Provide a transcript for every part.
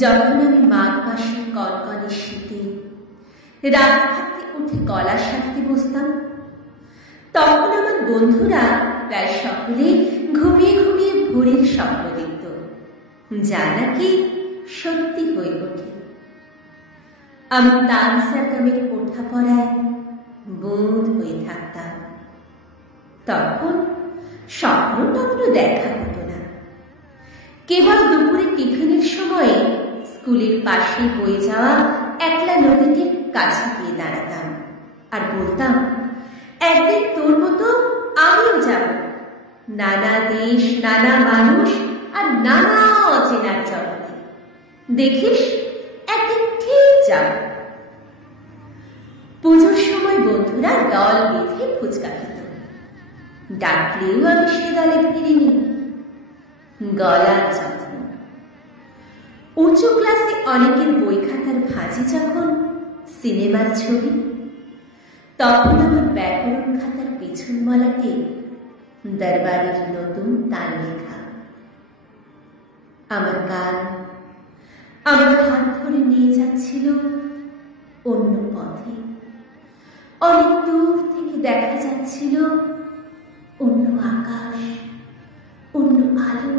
যখন আমি মাঘ মাসের কনকনে শীতে রাত থাকতে উঠে গলা সারতে বসতাম, তখন আমার বন্ধুরা প্রায় সকলে ঘুমিয়ে ঘুমিয়ে ভোরের স্বপ্ন দেখত, যা নাকি সত্যি হয়ে ওঠে। আমি তানসারগামের কোঠা পড়ায় বোধ হয়ে থাকতাম। তখন স্বপ্ন টপ্ন দেখা হতো না, কেবল দুপুরে টিফিনের সময়ে স্কুলের পাশে বয়ে যাওয়া একলা নদীটির কাছে গিয়ে দাঁড়াতাম আর বলতাম, একদিন তোর মতো আমিও যাব, নানা দেশ, নানা মানুষ আর নানা অচেনার জগতে, দেখিস একদিন ঠিক যাব। পুজোর সময় বন্ধুরা দল বেঁধে ফুচকা খেত, ডাকলেও আমি সে দলে ফিরিনি। গলার যত্ন, উঁচু ক্লাসে অনেকের বই খাতার ভাঁজি যখন সিনেমার ছবি, তখন আমার ব্যাকরণ খাতার পেছন মলাতে দরবারের নতুন তাল লেখা। আমার গান আমার হাত ধরে নিয়ে যাচ্ছিল অন্য পথে, অনেক দূর থেকে দেখা যাচ্ছিল অন্য আকাশ, অন্য আলো,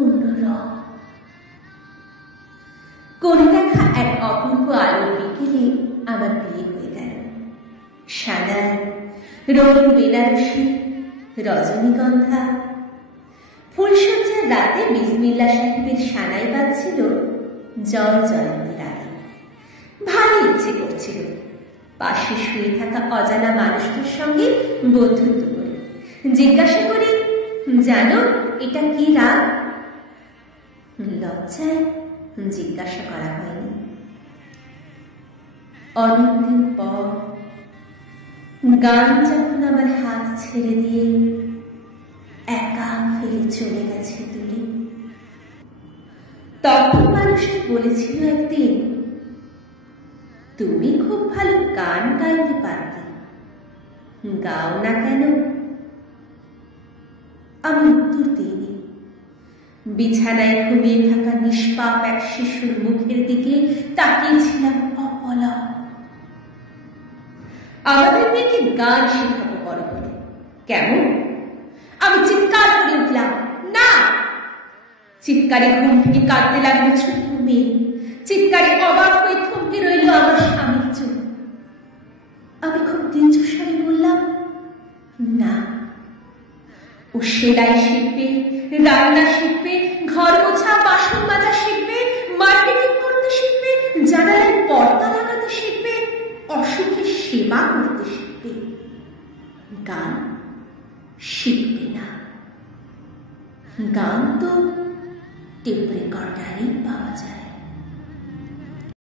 অন্য রং। করে দেখা এক অপূর্ব আলোর বিকেলে আমার বিয়ে হয়ে গেল। সাদা রঙিন বেনারসি, রজনীগন্ধা, ফুলসজ্জার রাতে বিসমিল্লাহ সাহেবের সানাই বাজছিল জয় জয়ন্তীর আগে। ভারী ইচ্ছে করছিল পাশে শুয়ে থাকা অজানা মানুষটার সঙ্গে বন্ধুত্ব করে জিজ্ঞাসা করি, জানো এটা কি রাগ? লজ্জায় জিজ্ঞাসা করা হয়নি। অনেকদিন পর গান যখন আমার হাত ছেড়ে দিয়ে একা ফেলে চলে গেছে দূরে, তখন মানুষটি বলেছিল একদিন, তুমি খুব ভালো গান গাইতে পারতে, গাও না কেন? আমি উত্তর দিইনি। বিছানায় ঘুমিয়ে থাকা নিষ্পাপ এক শিশুর মুখের দিকে তাকিয়েছিলাম অপলক। আমাদের মেয়েকে গান শেখাবো বড় করে, কেমন? আমি চিৎকার করে উঠলাম, না! চিৎকারে ঘুম থেকে কাঁদতে লাগলো ছোট্ট মেয়ে। চিৎকারে অবাক হয়ে থমকে রইল আমার স্বামীর চোখ। আমি খুব দীর্ঘস্বরে বললাম, না। ও সেলাই শিখবে, রান্না শিখবে, ঘর মোছা, বাসন মাজা শিখবে, মার্কেটিং করতে শিখবে, জানালায় পর্দা লাগাতে শিখবে, অসুখের সেবা করতে শিখবে, গান শিখবে না। গান তো টেপ রেকর্ডারেই পাওয়া যায়।